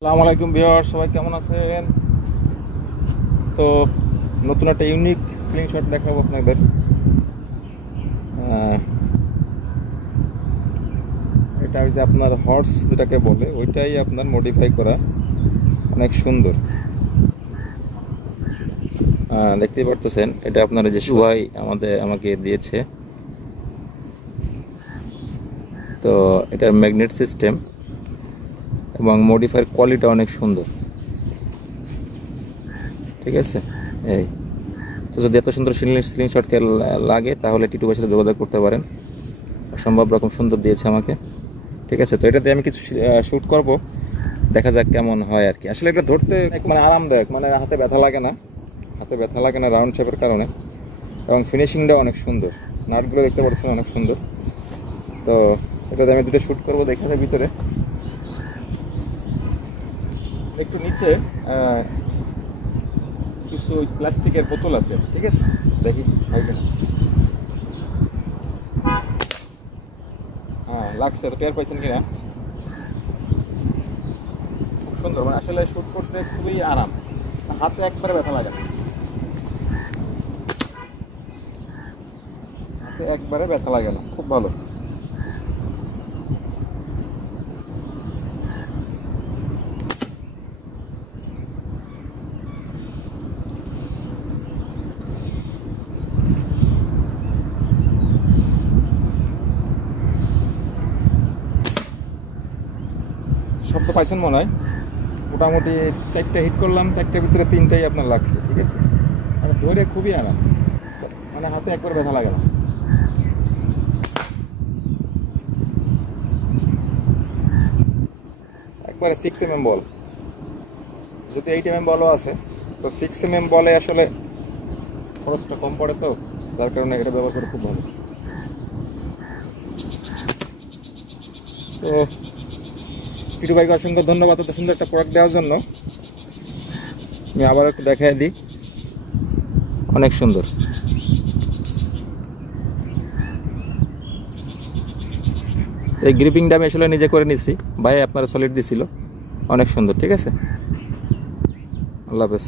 আসসালামু আলাইকুম ভিউয়ার, সবাই কেমন আছেন? তো নতুন একটা ইউনিক স্লিংশট দেখাবো আপনাদের। এটা ওই যে আপনার হর্স যেটাকে বলে ওইটাই আপনার মডিফাই করা, অনেক সুন্দর। দেখতেই পারতেছেন, এটা আপনার যে সুহাই আমাকে দিয়েছে। তো এটা ম্যাগনেট সিস্টেম এবং মডিফায়ার কোয়ালিটি অনেক সুন্দর, ঠিক আছে। এই তো যদি এত সুন্দর স্ক্রিনশট লাগে তাহলে টিটু ভাইয়ের সাথে যোগাযোগ করতে পারেন, অসম্ভব রকম সুন্দর দিয়েছে আমাকে, ঠিক আছে। তো এটাতে আমি কিছু শ্যুট করব, দেখা যাক কেমন হয় আর কি। আসলে এটা ধরতে মানে আরামদায়ক, মানে হাতে ব্যথা লাগে না রাউন্ড শেপের কারণে, এবং ফিনিশিংটাও অনেক সুন্দর। নাটগুলো দেখতে পাচ্ছেন অনেক সুন্দর। তো এটাতে আমি দুটো শ্যুট করবো, দেখা যায় ভিতরে একটু নিচে কিছু প্লাস্টিকের বোতল আছে, ঠিক আছে, দেখি হয় কিনা। লাগছে তো, টের পাইছেন কিনা? খুব সুন্দর, মানে আসলে শ্যুট করতে খুবই আরাম, হাতে একবারে ব্যথা লাগে না, খুব ভালো। শব্দ পাইছেন মনে হয়। মোটামুটি 4টে হিট করলাম, 4টের ভিতরে 3টাই আপনার লাগছে, ঠিক আছে। মানে ধরে খুবই আরাম, মানে হাতে একবার ব্যথা লাগে না। একবারে 6mm বল, যদি 8mm বলও আছে, তো 6mm বলে আসলে খরচটা কম পড়ে, তো যার কারণে এটা ব্যবহার করে খুব ভালো। তো টিটু ভাইকে অসংখ্য ধন্যবাদ এত সুন্দর একটা প্রোডাক্ট দেওয়ার জন্য। আমি আবার একটু দেখাই দিই, অনেক সুন্দর। এই গ্রিপিংটা আমি আসলে নিজে করে নিছি, ভাই আপনারা সলিড দিছিল, অনেক সুন্দর, ঠিক আছে। আল্লাহ হাফেজ।